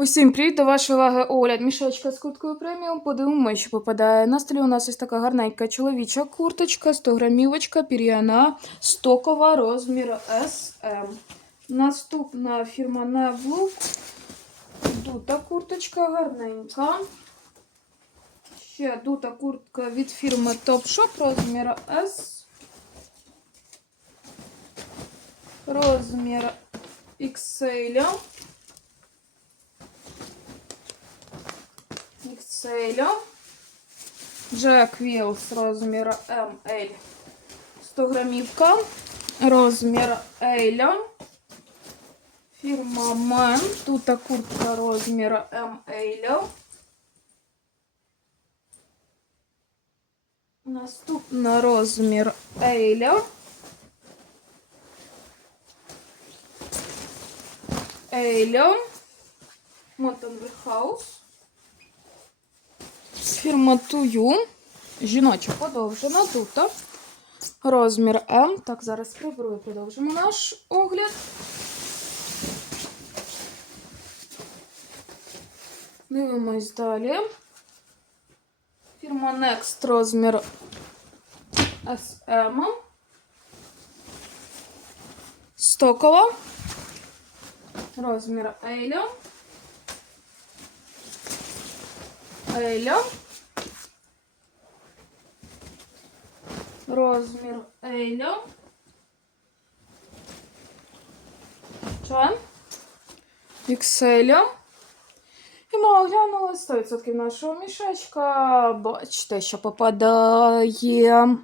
Усім привіт до вашої уваги огляд. Мішечка з курткою преміум. Подивимо, що попадає. На столі у нас ось така гарненька чоловіча курточка, 100 грамівочка, пір'яна, стокова, розміру SM. Наступна фірма Невлук. Дута курточка гарненька. Ще дута куртка від фірми Topshop розміру S. Розмір XL. XL. Jack Wheels розміру ML. 100 грамівка. Розмір L. Фірма Мен. Тут куртка розміру ML. Наступна розмір L. L. Мотон Хаус. Фірма Тую. Жіноча подовжена тут. Розмір М. Так, зараз приберу і продовжимо наш огляд. Дивимось далі. Фірма Next розмір SM. Стокова. Розмір L. L. Розмір L. Че? XL. І ми оглянули 100% нашого мішечка. Бачите, що попадає.